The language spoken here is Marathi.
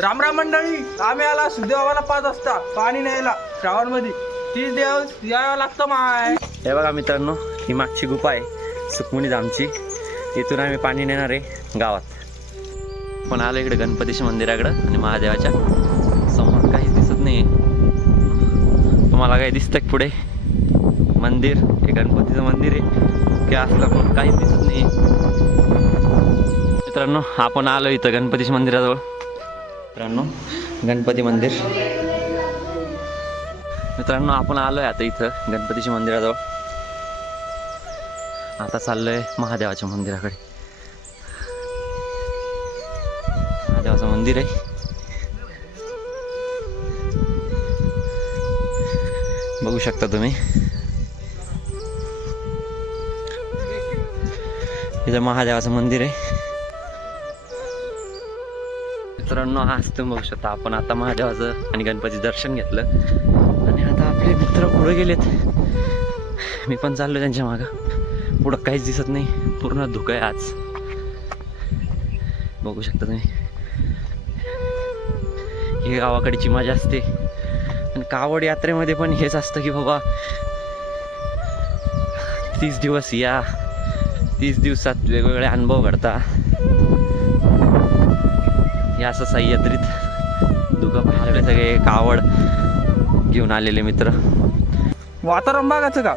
राम राम मंडळी, आम्ही आला सुदेवाला 5 वाजता पाणी न्यायला श्रावण मध्ये 30 दिवस यावं लागतं माय. हे बघा मित्रांनो, ही मागची गुफा आहे सुकमुनी धामची. इथून आम्ही पाणी नेणार आहे गावात. पण आलो इकडे गणपतीच्या मंदिराकडं आणि महादेवाच्या समोर काहीच दिसत नाही. तुम्हाला काही दिसतं पुढे मंदिर? हे गणपतीचं मंदिर आहे की असलं पण काहीच दिसत नाही. मित्रांनो, आपण आलो इथं गणपतीच्या मंदिराजवळ. मित्रांनो, गणपती मंदिर. मित्रांनो, आपण आलोय आता इथं गणपतीच्या मंदिराजवळ. आता चाललोय महादेवाच्या मंदिराकडे. महादेवाचं मंदिर आहे. बघू शकता तुम्ही, इथं महादेवाचं मंदिर आहे. मित्रांनो, आज तुम्ही बघू शकता, आपण आता महादेवाचं आणि गणपतीचं दर्शन घेतलं आणि आता आपले मित्र पुढे गेलेत. मी पण चाललो त्यांच्या मागं. पुढं काहीच दिसत नाही, पूर्ण धुकं आहे आज. बघू शकता तुम्ही, ही गावाकडची मजा असते. आणि कावड यात्रेमध्ये पण हेच असतं की बाबा 30 दिवस या, 30 दिवसात वेगवेगळे अनुभव घडतात. हे असं सह्याद्रीत धुकं पाहायला सगळे कावड घेऊन आलेले मित्र. वातावरण बघायचं का?